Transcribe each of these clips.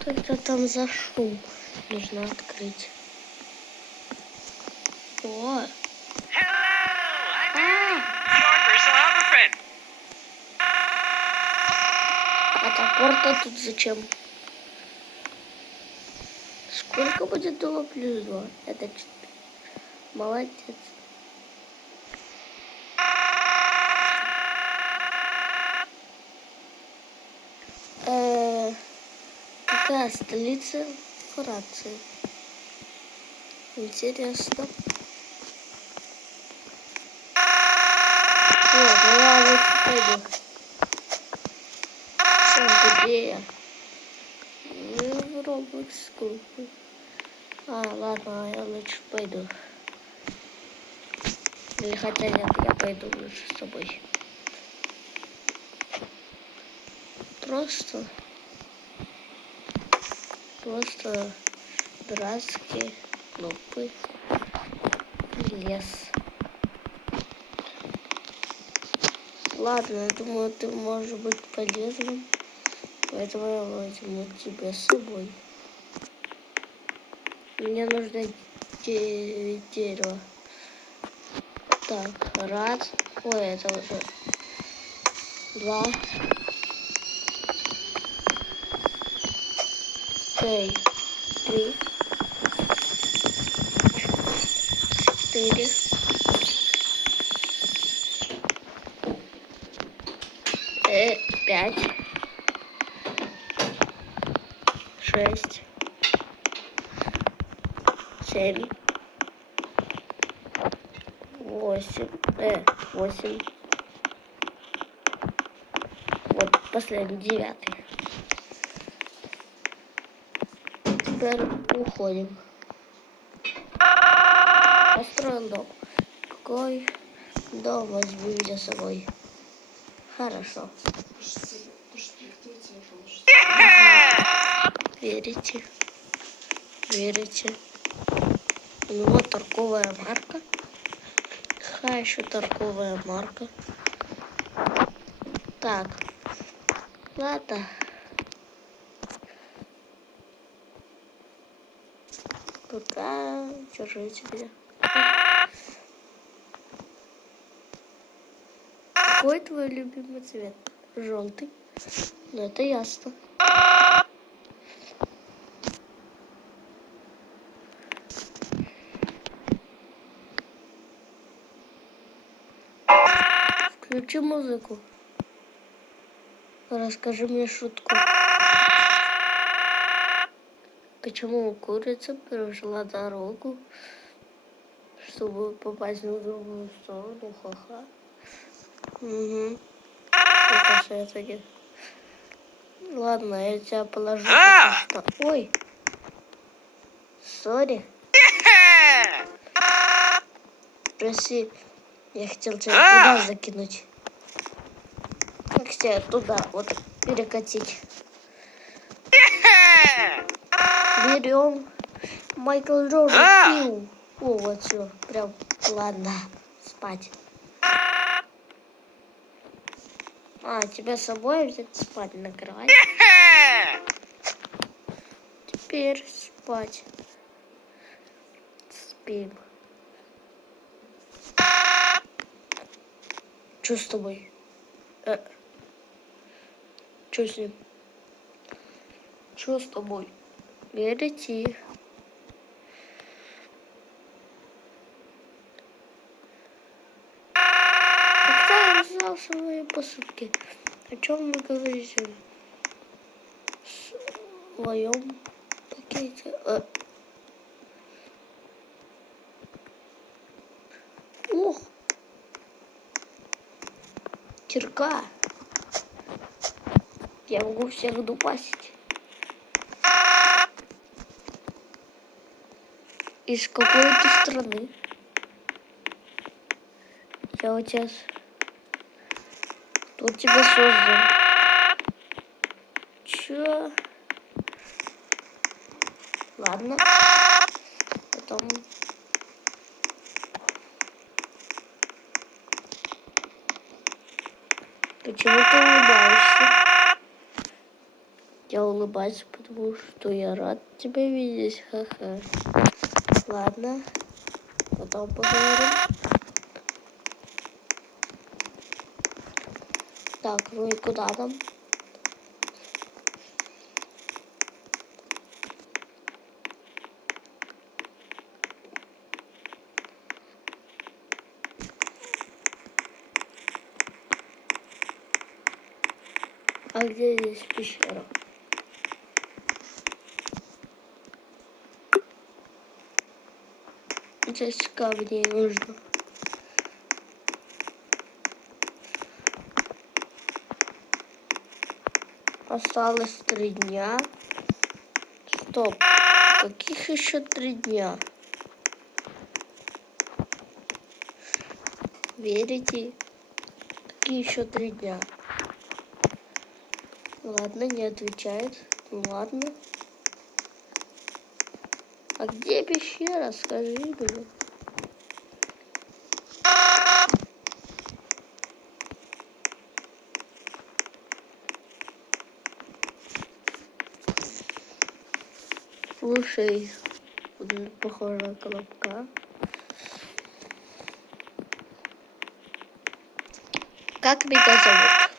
Что это там за шум? Нужно открыть. О! А топор-то тут зачем? Сколько будет 2 плюс 2? Это 4. Молодец. Какая столица Франции? Интересно. О, ну я лучше пойду. Что, где я? В Роблокску. Ладно, я лучше пойду. Или хотя нет, я пойду лучше с тобой. Просто дурацкий, глупый лес. Ладно, я думаю, ты можешь быть полезным, поэтому я возьму тебя с собой. Мне нужно 9 дерева. Так, раз. Ой, это уже 2. 3. 4. 5. 6. 7. 8. 8. Вот последний, 9. Теперь уходим. Построил дом. Какой дом возьму я с собой? Хорошо. Верите? Верите? У него торговая марка. Какая еще торговая марка? Так. Ладно. Пока держите меня. Какой твой любимый цвет? Желтый. Ну это ясно. Включи музыку. Расскажи мне шутку. Почему курица перешла дорогу, чтобы попасть на другую сторону? Ха-ха. Угу. Это все-таки. Ладно, я тебя положу пока что. Ой. Сори. Прости. Я хотел тебя туда закинуть. Как тебя туда вот перекатить. Берем Майкл Джордан пил. О, вот все. Прям, ладно, спать. Тебя с собой взять спать на кровать. Теперь спать. Спим. Что с тобой? Что с ним? Что с тобой? Верите? Когда я взял свои посылки? О чем вы говорите? В своем пакете. Ух! Кирка. Я могу всех дупасить. Из какой ты страны? Я у тебя... Кто тебя создал? Чё? Ладно. Потом... Почему ты улыбаешься? Я улыбаюсь, потому что я рад тебя видеть. Ха-ха. Ладно. Потом поговорим. Так, ну и куда нам? А где здесь пещера? Здесь камней нужно. Осталось 3 дня. Стоп. Каких еще 3 дня? Верите? Какие еще 3 дня? Ладно, не отвечает. Ну ладно. А где пещера? Скажи мне. Слушай, похоже на колобка. Как меня зовут?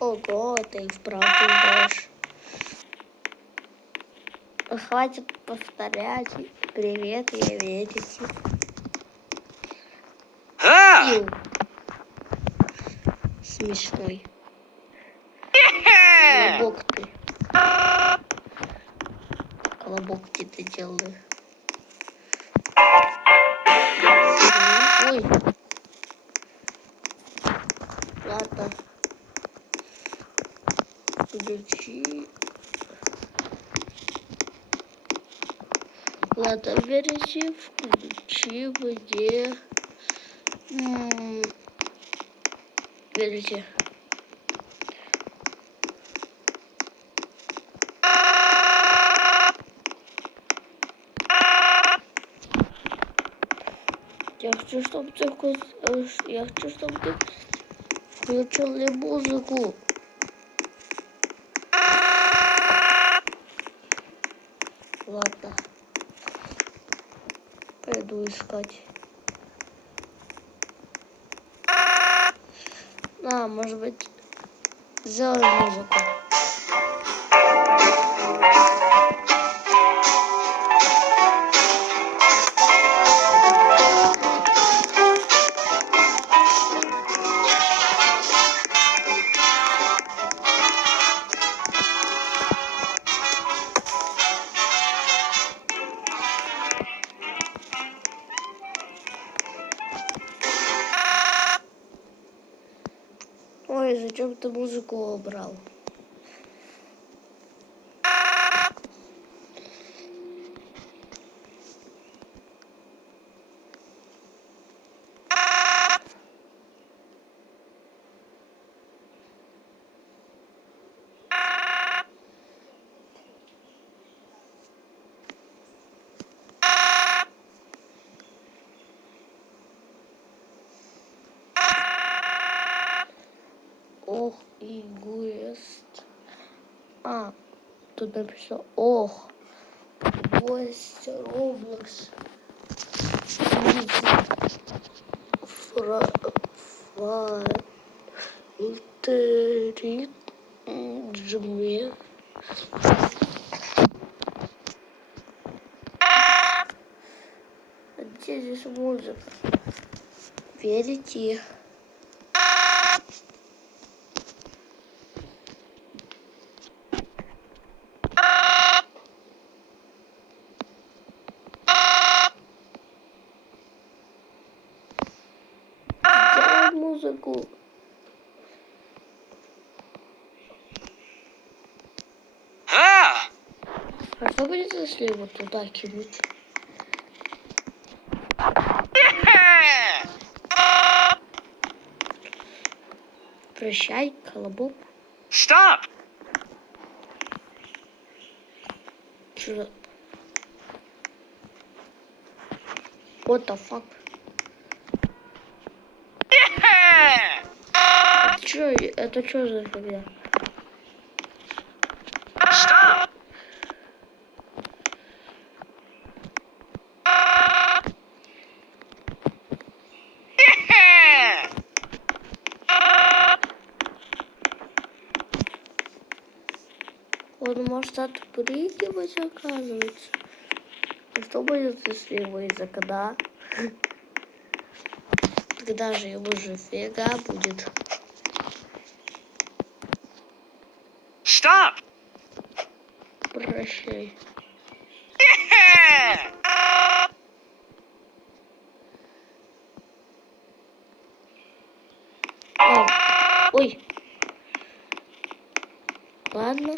Ого, ты и вправду знаешь. Хватит повторять. Привет, я Верите. Смешной. Колобок ты. Колобок где-то делаю. Ой. Ладно. Включи. Ладно, Верите, включи мне. Верите. Я хочу, чтобы ты включил мне музыку. Ладно. Пойду искать. Может быть, сделай музыку. Ой, зачем ты музыку убрал? Ох, и гость. Тут написано ох, гость Roblox. Джимми. Где здесь музыка? Верите? Сделай музыку. А что будет, если его туда кинуть? Прощай, колобок. Stop! Чё? What the fuck? Это чё за фигня? Он может отпрыгивать, оказывается. А что будет, если его из окна? Тогда же ему же фига будет. Stop! Прощай. Ой. Ладно.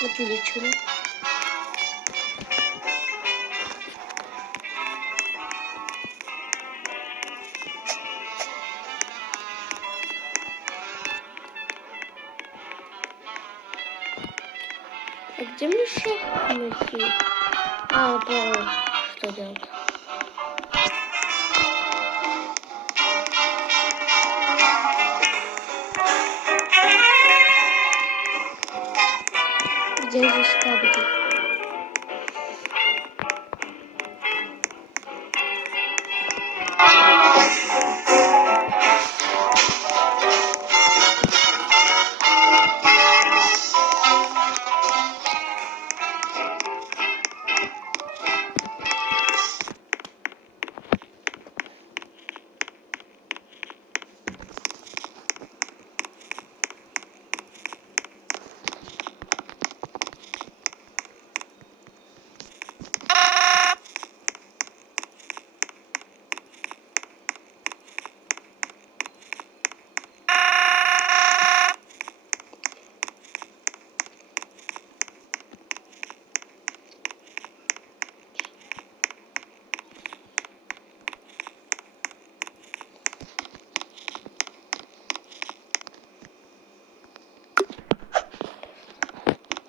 Отлично. А где мне шахту найти? А, понял, что делать. Где здесь камни?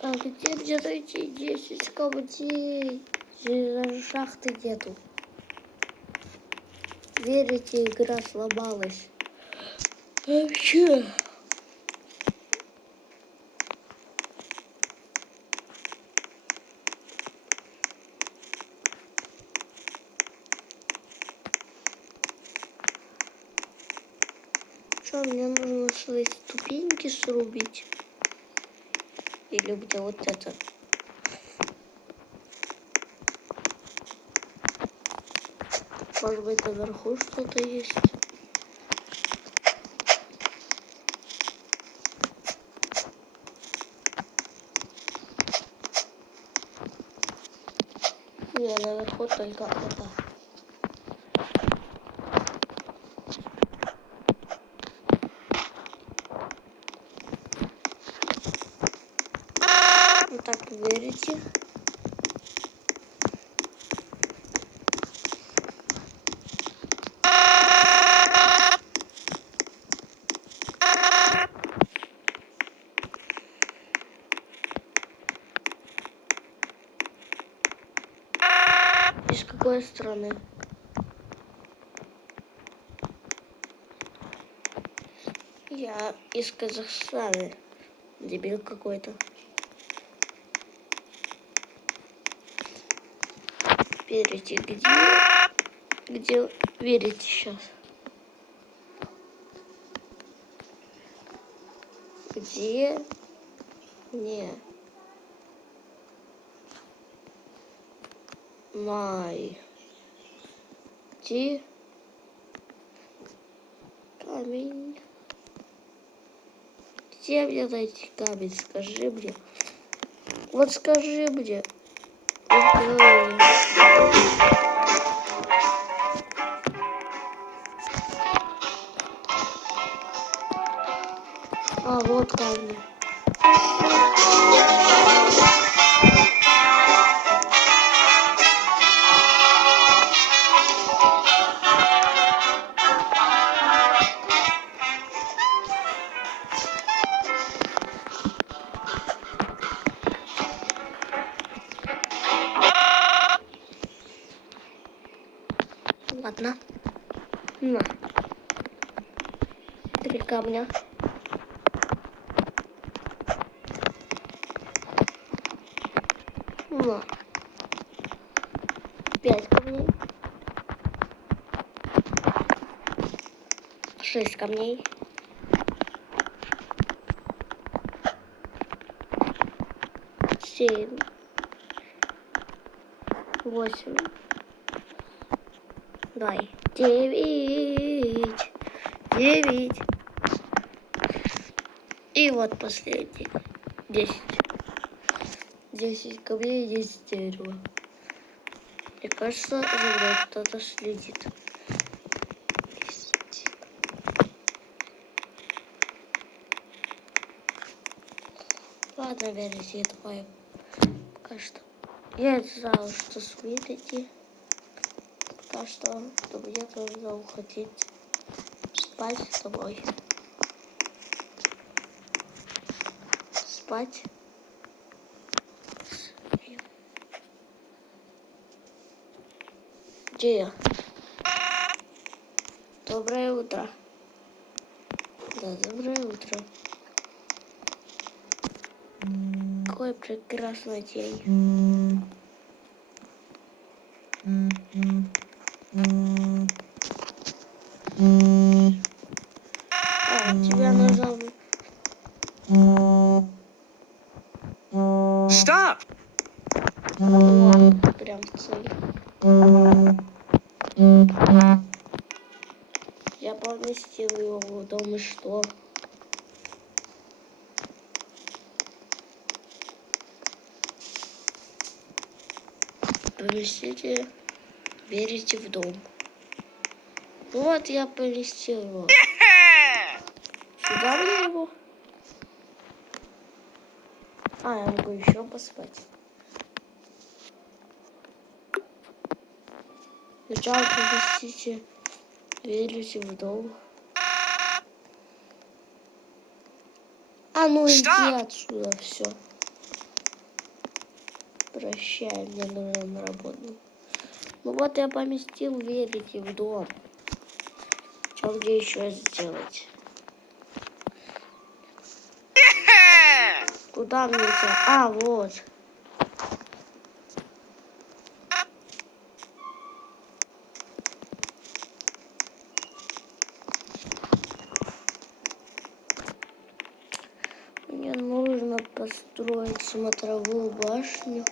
А где мне найти 10 камней? Здесь даже шахты нету. Верите, игра сломалась. Вообще. Что, мне нужно свои ступеньки срубить? Или где вот это? Может быть, наверху что-то есть? Не, наверху только это. Вот так верите? Из какой страны? Я из Казахстана. Дебил какой-то. Верите, где верите сейчас? Где? Не. Найти камень. Где мне найти камень? Скажи мне. Вот скажи мне. А, вот камни. Ладно. На. 3 камня. На. 5 камней. 6 камней. 7. 8. Дай. 9. 9. И вот последний. 10. 10 камней, 10 дерева. Мне кажется, за мной кто-то следит. 10. Ладно, верите, давай. Пока что. Я знал, что светите. Пока что мне нужно уходить спать с тобой. Спать. Где я? Доброе утро. Да, доброе утро. Какой прекрасный день. Тебя нужно... Stop! О, прям в цель. Я поместил его в дом, и что? Поместите, верите в дом. Вот я поместил его. Сюда мне его. А, я могу еще поспать. Сначала поместите, верите в дом. А ну иди отсюда, все. Прощай, мне нужно на работу. Ну вот я поместил, верите в дом. Что где еще сделать? Куда мне идти? А, вот. Мне нужно построить смотровую башню.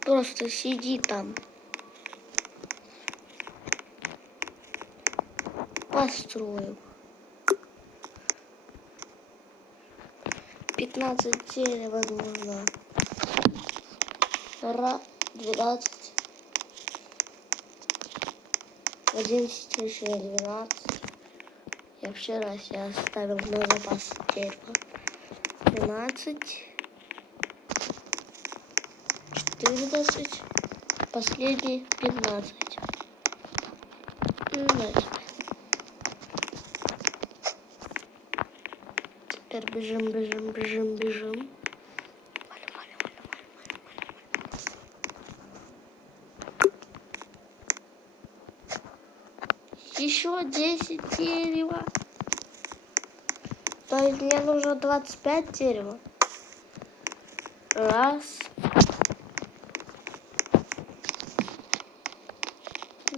Просто сиди там. Построю. 15 дерева нужно. 12. 11 еще 12. Я вчера себе оставил на запас дерева. 12. 14. Последний 15. Теперь бежим, бежим, бежим, бежим. еще 10 дерева. То есть мне нужно 25 дерева. Раз.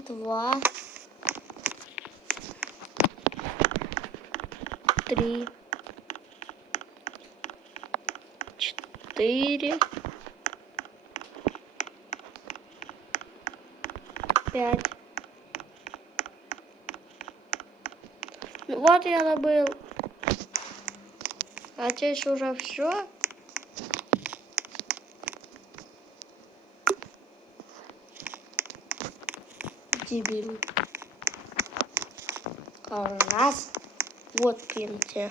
Два. Три. 4. 5. Ну вот я добыл. А здесь уже все. Дебил. Раз. Вот пинте.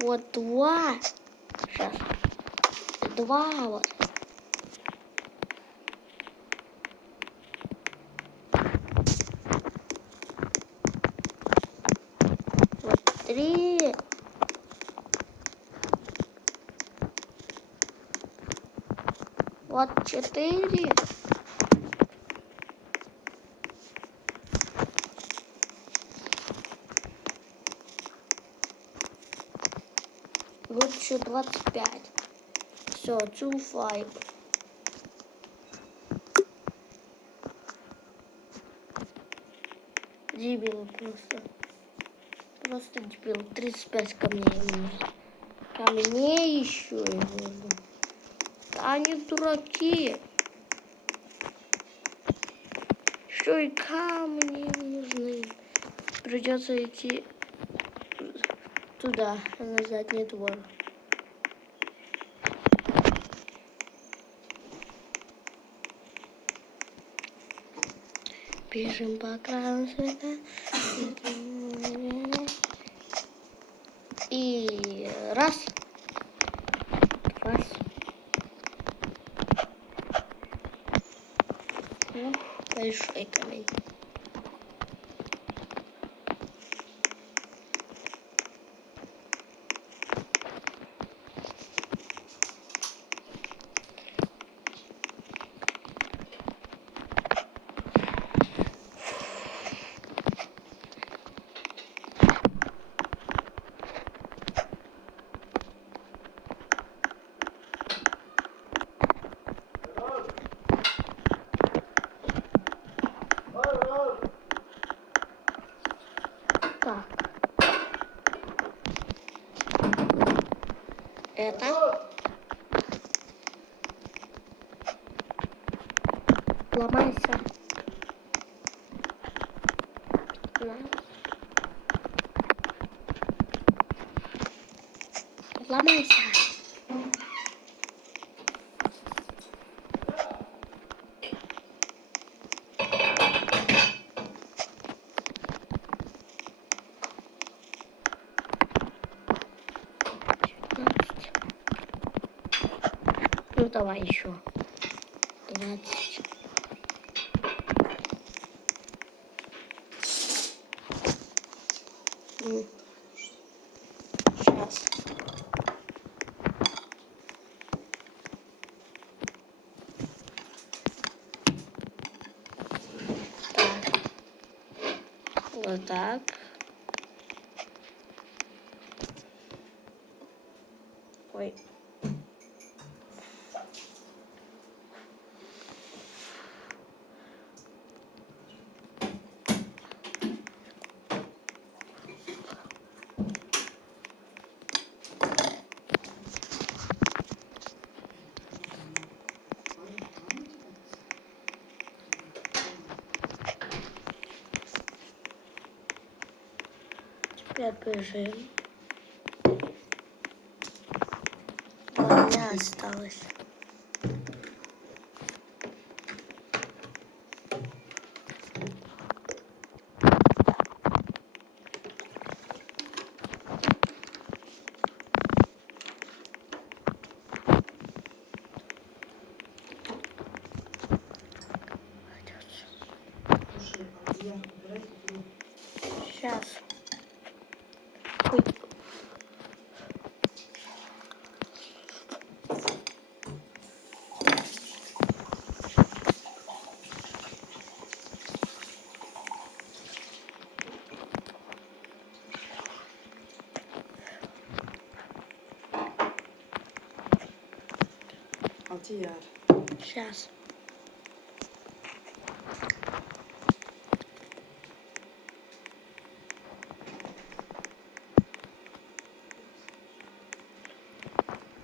Вот два. Сейчас. Два вот. Вот три. Вот 4. Вот еще 25. Все, 25. Дебил просто. Просто дебил. 35 камней нужно. Камней еще и нужно. Да они дураки. Еще и камни нужны. Придется идти туда, на задний двор. Бежим по крану света. И раз. Раз. Ну, большой камень. Так. Это. Ломайся. Ломайся. Ну давай еще. 20. Сейчас. Так. Вот так. Ой. Теперь бежим. 2 дня осталось. Сейчас. Ой. Алдияр. Сейчас.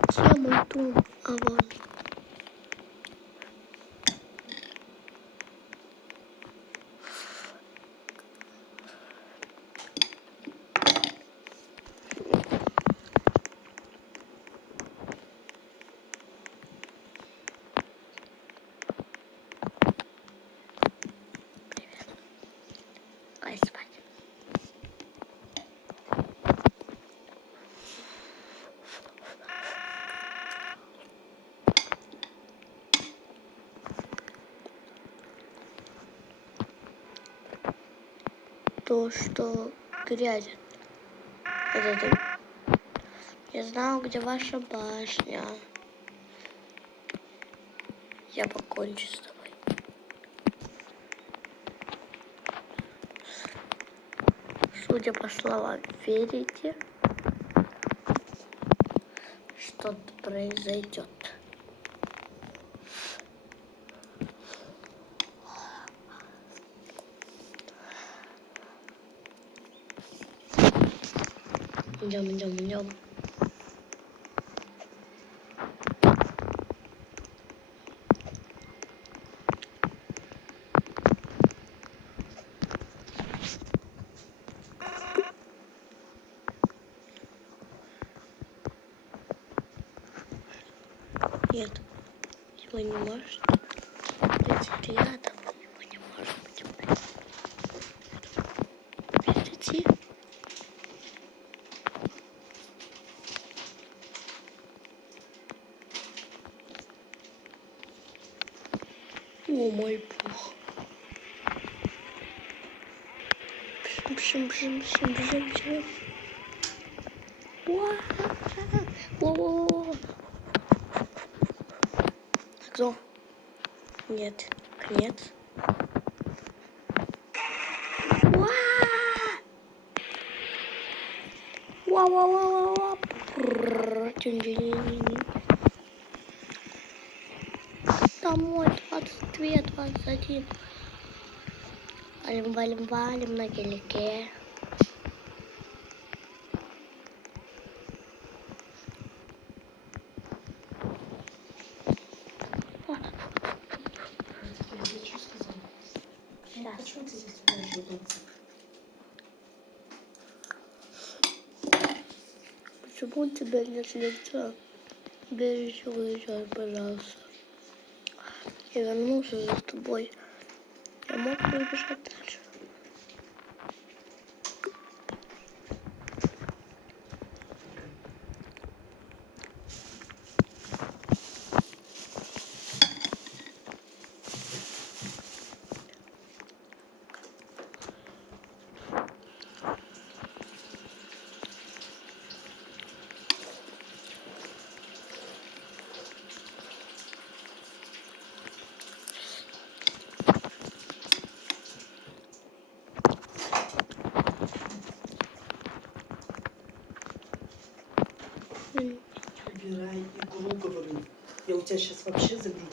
Где мой дом? А вот. Ай, спать. То, что грязит. Это. Я знаю, где ваша башня. Я покончу с тобой. Судя по словам, верите, что-то произойдет. Идем. Нет, его не может быть рядом. Его не может быть. Видите? О, мой пух. Пшим. Во-во-во. Кто? Нет, конец. Ва-ва-ва-ва-ва. Домой 22, 21. Валим на гелике. Я что сказала? Сейчас. Почему ты здесь сюда живешь? Почему тебя нет лица? Бери уезжай, пожалуйста. Я вернулся за тобой. Я мог бы убежать дальше. Убирай игру, говорю. Я у тебя сейчас вообще загрузила.